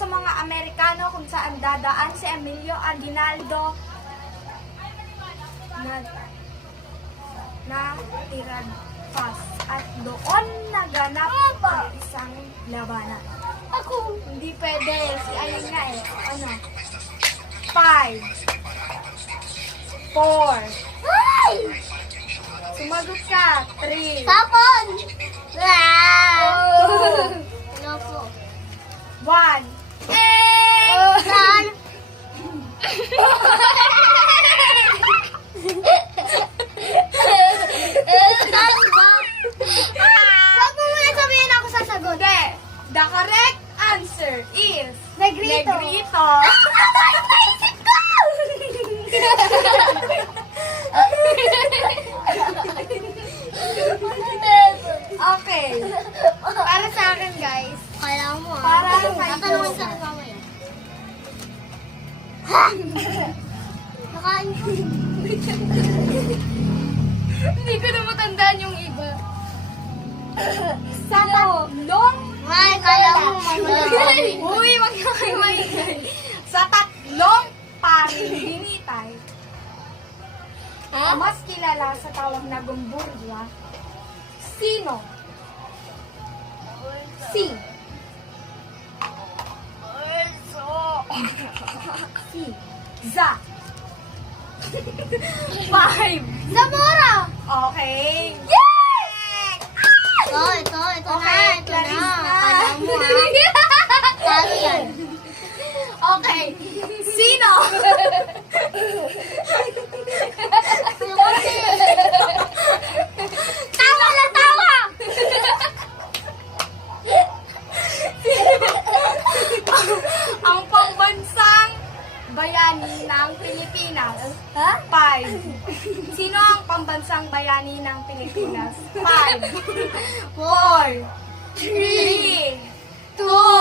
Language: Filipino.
sa mga Amerikano kung saan dadaan si Emilio Aguinaldo na tiragpas at doon naganap ang isang labanan. Ako. Hindi pwede. Si ayun nga eh. Ano? 5, 4, Ay! sumagot ka. 3, Tapon! Ano po? 1. Saan? Saan ba? Huwag mo muna sabihin ako sasagot. Hindi. The correct answer is Negrito. Negrito. Naisip ko! Okay. Para sa akin, guys. Kaya mo ah. Para kay Tatanungin Joe. sa akin mamaya. Nakain ko. Hindi ko na matandaan yung iba. Sa tatlong Ay, kaya mo mamaya. Uy, wag na kayo maingay. Sa tatlong paring binitay, mas kilala sa tawag na Gumburwa, sino? Si. Si. Za. 5. Zamora! Okay. Ito na, Okay, ito Clarice na. na. Kaya mo ah. Talo yan. Okay. Sino? Tawa na tawa! Ang pambansang bayani ng Pilipinas. Ha? 5. Sino ang pambansang bayani ng Pilipinas? 5, 4, 3, 2,